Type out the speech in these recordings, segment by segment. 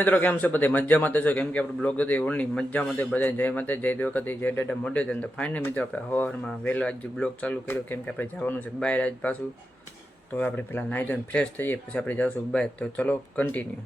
મિત્રો, કેમ છો બધે? મજામાં તો છો? કેમ કે આપણે બ્લોગ હતી ઓનલી મજામાં તો બધા જય માતા જય દેવકતી જય દાદા મોઢે છે તો ફાઇનલ મિત્રો, આપણે હવારમાં વહેલો આજ બ્લોગ ચાલુ કર્યો. કેમ કે આપણે જવાનું છે બહાર આજ પાછું. તો આપણે પહેલાં નાઈ ધોઈને ફ્રેશ થઈએ, પછી આપણે જઈશું બહાર. તો ચલો કન્ટિન્યુ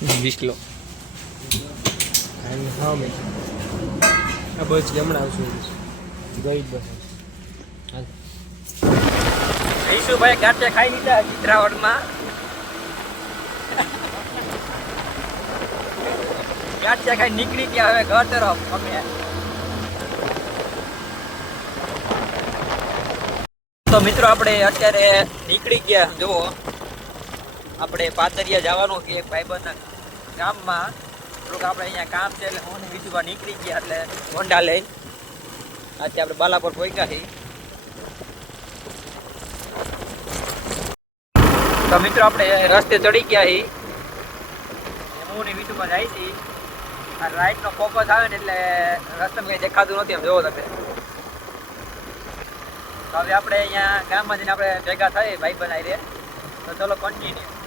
વીસ કિલો હા મેં આ બસ જમણા આવશું ગઈ બસ. ઈશુભાઈ ગાંઠિયા ખાઈ લીધા ચિત્રાવડમાં ગાંઠિયા ખાઈ નીકળી ગયા હવે ઘર તરફ અમે. તો મિત્રો આપણે અત્યારે નીકળી ગયા. જુઓ. આપણે પાતરિયા જવાનું કે એક ભાઈબંધના ગામમાં. થોડુંક આપણે અહીંયા કામ છે એટલે હું બીજું નીકળી ગયા એટલે હોન્ડા લઈ આજે આપણે બાલાપુર પહોંચ્યા છીએ. તો મિત્રો આપણે રસ્તે ચડી ગયા છીએ. હું ને બીજુંમાં જાય છીએ. આ રાઈટ નો ફોકસ આવે ને એટલે રસ્તામાં કઈ દેખાતું નથી એમ જોવો તમે. હવે આપણે અહીંયા ગામમાં જઈને આપણે ભેગા થઈએ, ભાઈ બનાવી રે. તો ચલો કન્ટિન્યુ